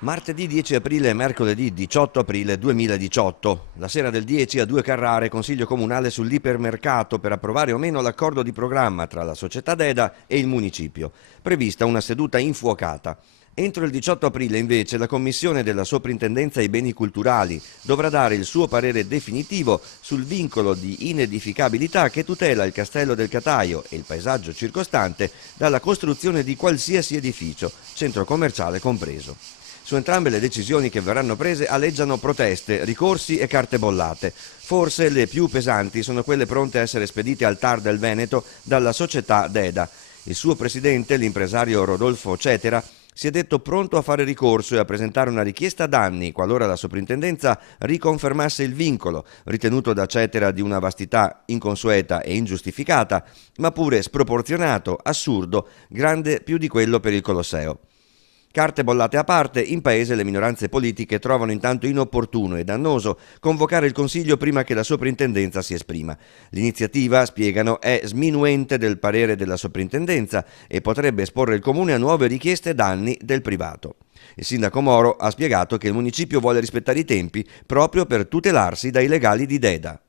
Martedì 10 aprile e mercoledì 18 aprile 2018. La sera del 10 a 2 Carrare, Consiglio Comunale sull'ipermercato per approvare o meno l'accordo di programma tra la società DEDA e il municipio. Prevista una seduta infuocata. Entro il 18 aprile invece la Commissione della Soprintendenza ai Beni Culturali dovrà dare il suo parere definitivo sul vincolo di inedificabilità che tutela il Castello del Cataio e il paesaggio circostante dalla costruzione di qualsiasi edificio, centro commerciale compreso. Su entrambe le decisioni che verranno prese aleggiano proteste, ricorsi e carte bollate. Forse le più pesanti sono quelle pronte a essere spedite al TAR del Veneto dalla società DEDA. Il suo presidente, l'impresario Rodolfo Cetera, si è detto pronto a fare ricorso e a presentare una richiesta danni qualora la soprintendenza riconfermasse il vincolo, ritenuto da Cetera di una vastità inconsueta e ingiustificata, ma pure sproporzionato, assurdo, grande più di quello per il Colosseo. Carte bollate a parte, in paese le minoranze politiche trovano intanto inopportuno e dannoso convocare il Consiglio prima che la soprintendenza si esprima. L'iniziativa, spiegano, è sminuente del parere della soprintendenza e potrebbe esporre il Comune a nuove richieste danni del privato. Il sindaco Moro ha spiegato che il municipio vuole rispettare i tempi proprio per tutelarsi dai legali di DEDA.